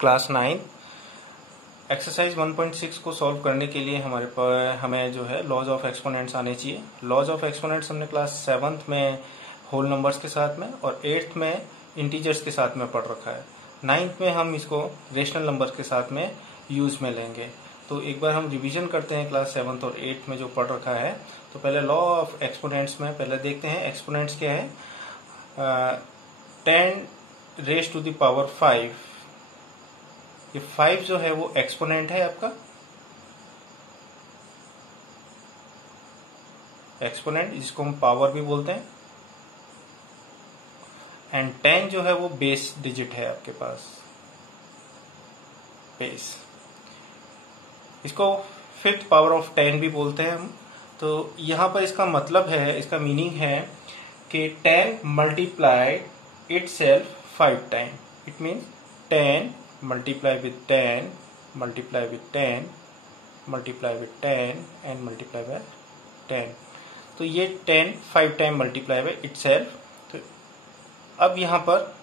Class 9 exercise 1.6 को solve करने के लिए हमें जो है लॉज ऑफ एक्सपोनेंट्स आने चाहिए। लॉज ऑफ एक्सपोनेंट्स हमने क्लास 7th में होल नंबर्स के साथ में और 8th में इंटीजर्स के साथ में पढ़ रखा है। 9th में हम इसको रेशनल नंबर्स के साथ में यूज में लेंगे। तो एक बार हम रिवीजन करते हैं क्लास 7th और 8th में जो पढ़ रखा है। तो पहले लॉ ऑफ एक्सपोनेंट्स में पहले देखते हैं एक्सपोनेंट्स क्या है। 10 रेज टू द पावर 5, ये 5 जो है वो एक्सपोनेंट है आपका, एक्सपोनेंट जिसको हम पावर भी बोलते हैं। एंड 10 जो है वो बेस डिजिट है आपके पास, बेस। इसको फिफ्थ पावर ऑफ 10 भी बोलते हैं हम। तो यहां पर इसका मतलब है, इसका मीनिंग है कि 10 multiplied itself 5 time. It means 10 multiply with 10 multiply with 10 multiply with 10 and multiply by 10। तो ये 10 5 टाइम मल्टीप्लाई बाय इटसेल्फ। तो अब यहाँ पर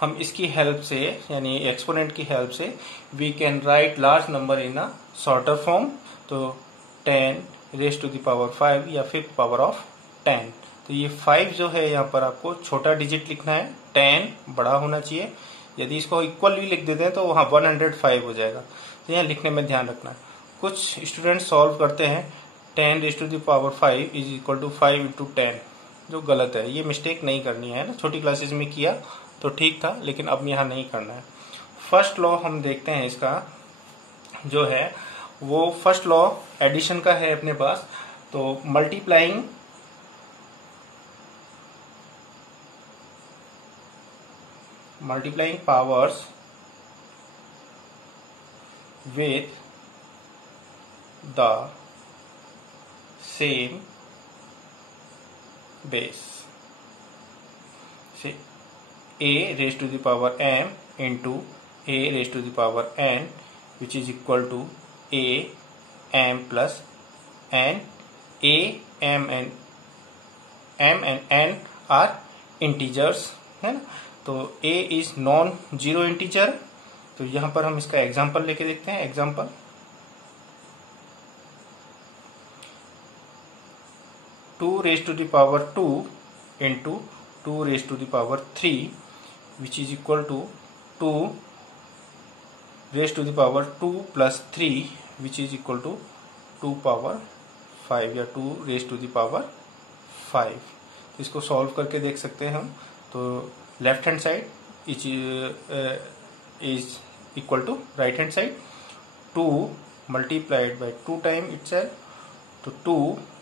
हम इसकी हेल्प से यानी एक्सपोनेंट की हेल्प से we can write large number in a shorter form. तो 10 रेज टू द पावर 5 या फिफ्थ पावर ऑफ 10। तो ये 5 जो है यहाँ पर आपको छोटा डिजिट लिखना है, 10 बड़ा होना चाहिए। यदि इसको इक्वल भी लिख देते हैं तो वहां 105 हो जाएगा। तो यहाँ लिखने में ध्यान रखना है। कुछ स्टूडेंट सॉल्व करते हैं 10 raise to the power 5 is equal to 5 into 10, जो गलत है। ये मिस्टेक नहीं करनी है ना। छोटी क्लासेस में किया तो ठीक था, लेकिन अब यहाँ नहीं करना है। फर्स्ट लॉ हम देखते हैं इसका जो है वो फर्स्ट लॉ एडिशन का है अपने पास। तो multiplying powers with the same base, say a raised to the power m into a raised to the power n, which is equal to a m plus n। a m and n are integers है ना। तो a is non zero integer. तो यहां पर हम इसका example लेके देखते हैं। Example 2 raise to the power 2 into 2 raise to the power 3 which is equal to 2 raise to the power 2 plus 3 which is equal to 2 power 5 या 2 रेज टू द पावर 5। इसको सॉल्व करके देख सकते हैं हम। तो left hand side is equal to right hand side 2 multiplied by 2 time itself। तो 2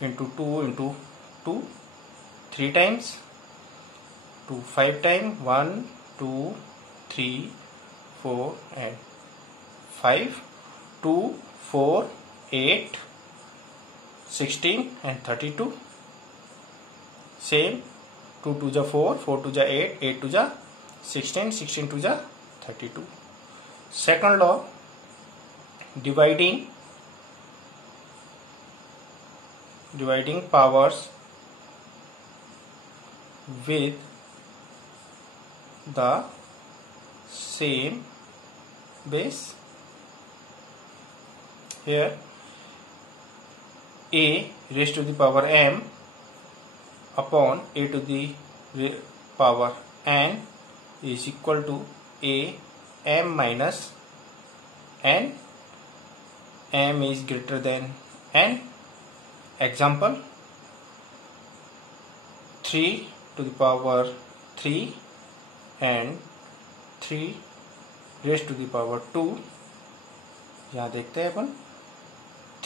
into 2 into 2 3 times, 2 5 time 1 2 3 4 and 5, 2 4 8 16 and 32। same 2 2 जा 4 4 2 जा 8 8 2 जा 16 16 2 जा 32। Second law dividing powers with the same base। here a raised to the power m upon a to the power n is equal to a m minus n। m is greater than n। example 3 to the power 3 and 3 raised to the power 2। यहाँ देखते हैं अपन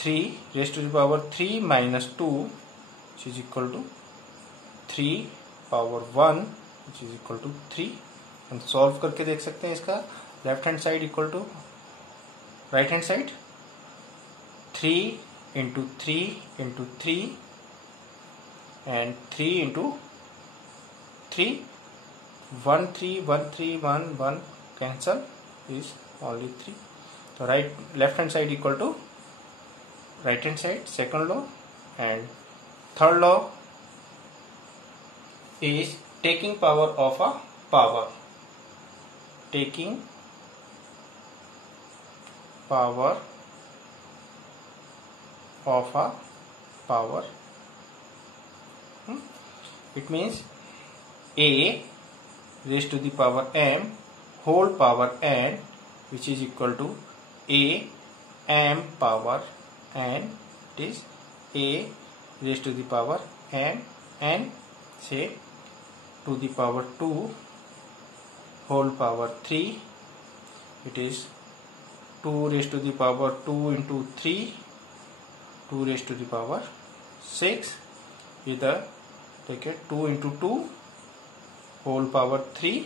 3 raised to the power 3 minus 2 which is equal to 3 power 1 which is equal to 3। हम solve करके देख सकते हैं इसका। Left hand side equal to right hand side 3 into 3 into 3 and 3 into 3 1 3 1 3 1 1 cancel is only 3। तो right left hand side equal to right hand side second law. And third law is taking power of a power, taking power of a power. It means a raised to the power m whole power n, which is equal to a m power n. It is a raised to the power m, n say to the power 2 whole power 3. It is 2 raised to the power 2 into 3, 2 raised to the power 6. Either take it 2 into 2 whole power 3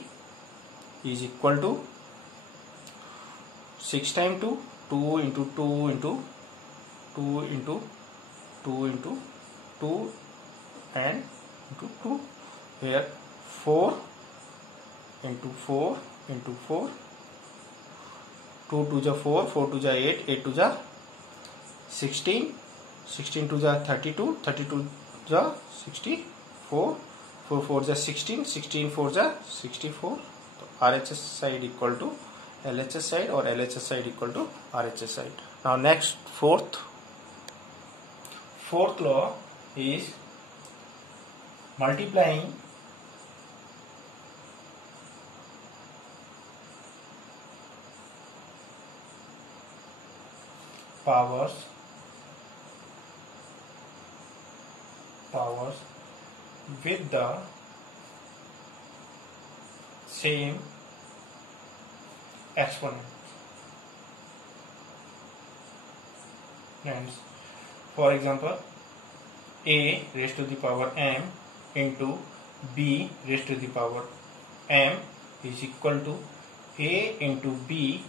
is equal to 6 times 2, 2 into 2 into 2 into 2 into 2 and into 2. Here 4 into 4 into 4. 2 to the 4, 4 to the 8, 8 to the 16, 16 to the 32, 32 to the 64, 4 4 the 16, 16 4 the 64. So RHS side equal to LHS side or LHS side equal to RHS side. Now next fourth law is multiplying powers with the same exponent. And for example, a raised to the power m into b raised to the power m is equal to a into b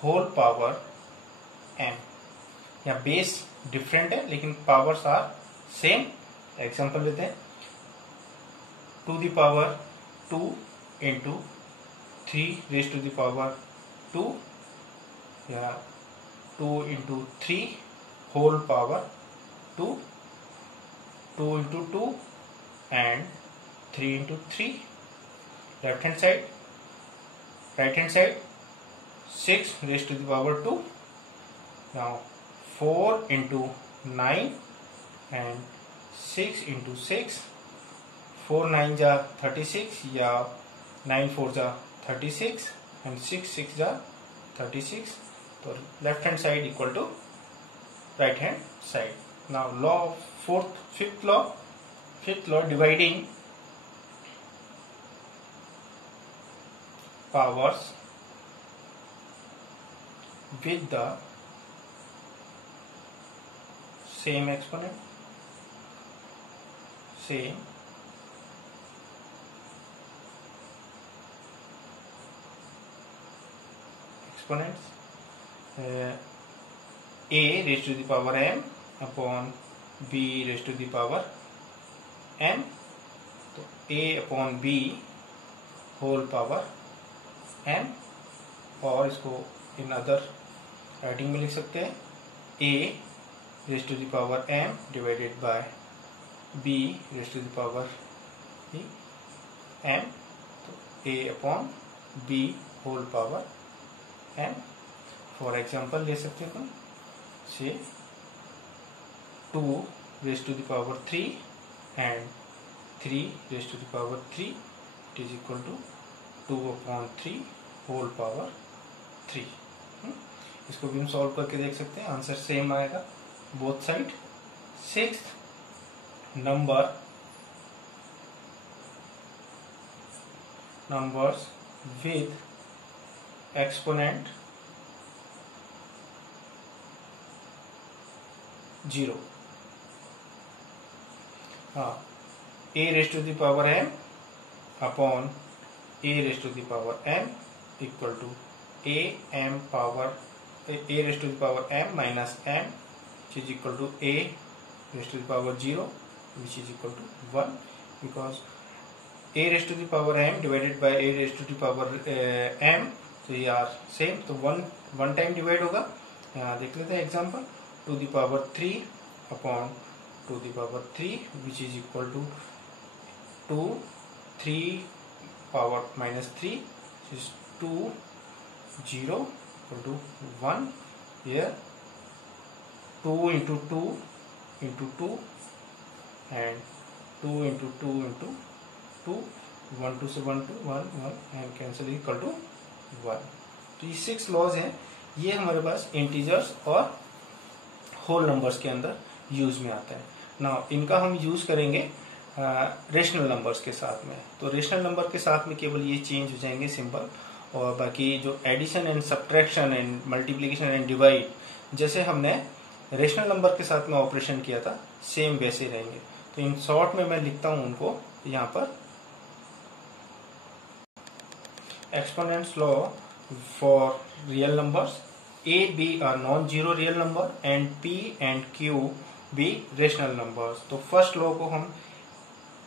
whole power m. यहाँ base different है लेकिन powers are same. Example लेते हैं. To the power 2 into 3 raise to the power 2 या 2 into 3 whole power 2, 2 into 2 and 3 into 3. Left hand side, right hand side 6 raise to the power 2. Now 4 into 9 and 6 into 6. 4 9 जा 36 या 9 4 जा 36 and 6 6 जा 36. तो left hand side equal to right hand side. Now law fifth law dividing powers with the same exponent. Same exponents. A raised to the power m upon b raised to the power m. तो a upon b whole power m. और इसको in other writing में लिख सकते हैं. a raised to the power m divided by b raised to the power m. तो a upon b whole power m. For example ले सकते हैं से 2 raised to the power 3 and 3 raised to the power 3. It is equal to 2 upon 3 whole power 3. इसको भी हम solve करके देख सकते हैं. आंसर सेम आएगा both side. Sixth numbers with exponent 0. A raised to the power m upon a raised to the power m equal to a raised to the power m minus m, which is equal to a raised to the power 0, which is equal to 1, because a raised to the power m divided by a raised to the power m, so ये are same, तो one time divide होगा. यहाँ देख लेते हैं example. to the power 3 upon to the power 3, which is equal to 2 3 power minus 3, which is 2 0 equal to 1. here 2 into 2 into 2 and 2 into 2 into 2, 1 2 से 1 2 1 1 and cancel equal to 1। तो ये 6 laws हैं, ये हमारे पास इंटीजर्स और होल नंबर्स के अंदर use में आता है। नाउ इनका हम यूज करेंगे रेशनल नंबर्स के साथ में। तो रेशनल नंबर के साथ में केवल ये चेंज हो जाएंगे सिंबल, और बाकी जो addition and subtraction and multiplication and divide जैसे हमने रेशनल नंबर के साथ में ऑपरेशन किया था सेम वैसे रहेंगे। तो इन शॉर्ट में मैं लिखता हूं उनको यहाँ पर। Exponents law for real numbers, A, B are non-zero real number and P and Q be rational numbers। तो फर्स्ट लॉ को हम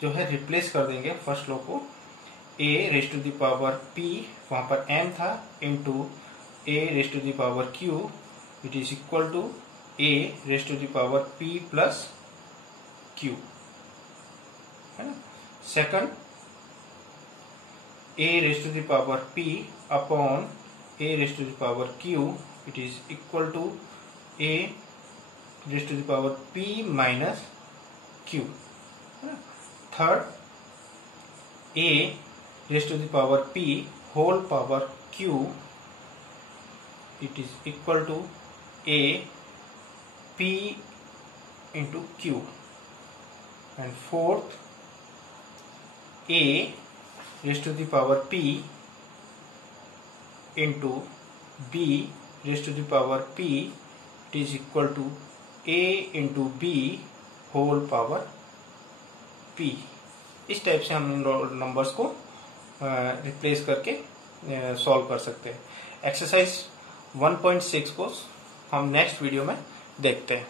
जो है रिप्लेस कर देंगे, फर्स्ट लॉ को A raise to the power P, वहां पर M था, into A raise to the power Q, it is equal to A raise to the power P plus Q, है ना। Second A raise to the power P upon A raise to the power Q, it is equal to A raised to the power P minus Q। Third A raised to the power P whole power Q, it is equal to A P into Q। and fourth A raised to the power P into B raised to the power P, it is equal to A into B whole power P। इस type से हम numbers को replace करके solve कर सकते हैं। Exercise 1.6 को हम नेक्स्ट वीडियो में देखते हैं।